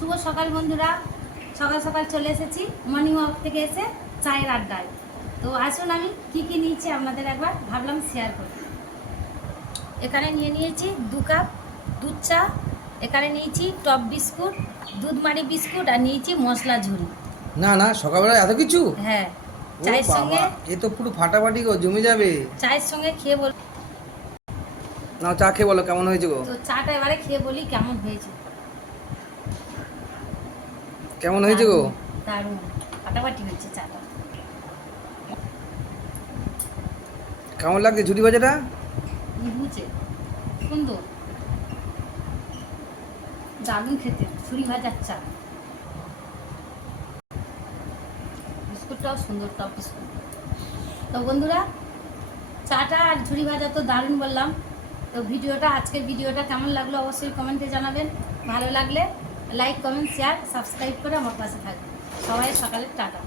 শুভ সকাল বন্ধুরা, সকাল সকাল চলে এসেছি মর্নিং ওয়াক থেকে এসে চায়ের আড্ডায়। তো আসুন আমি কি কি নিয়েছি আপনাদের একবার ভাবলাম শেয়ার করি। এখানে নিয়েছি 2 কাপ দুধ চা, এখানে নিয়েছি টপ বিস্কুট, দুধমারি বিস্কুট, আর নিয়েছি মশলা ঝুড়ি। না না, সকালবেলা এত কিছু? হ্যাঁ, ও চায়ের বাবা, সঙ্গে এ তো পুরো ফাটাফাটি গো, জমে যাবে। চায়ের সঙ্গে খেয়ে বল। না, চা খেয়ে বলো কেমন হয়েছে গো। তো চাটা এবারে খেয়ে বলি কেমন হয়েছে। কেমন হয়েছে গো? দারুণ ফাটাফাটি হয়েছে চাটা। কেমন লাগছে ঝুড়ি ভাজাটা? বুঝে সুন্দর, দারুণ খেতে ছুরি ভাজার চা। বিস্কুটটাও সুন্দর, টপ বিস্কুট। তো বন্ধুরা, চাটা আর ঝুড়ি ভাজা তো দারুণ বললাম। তো আজকের ভিডিওটা কেমন লাগলো অবশ্যই কমেন্টে জানাবেন। ভালো লাগলে লাইক, কমেন্ট, শেয়ার, সাবস্ক্রাইব করে আমার পাশে থাকবেন। সবাই সকালে টাটা।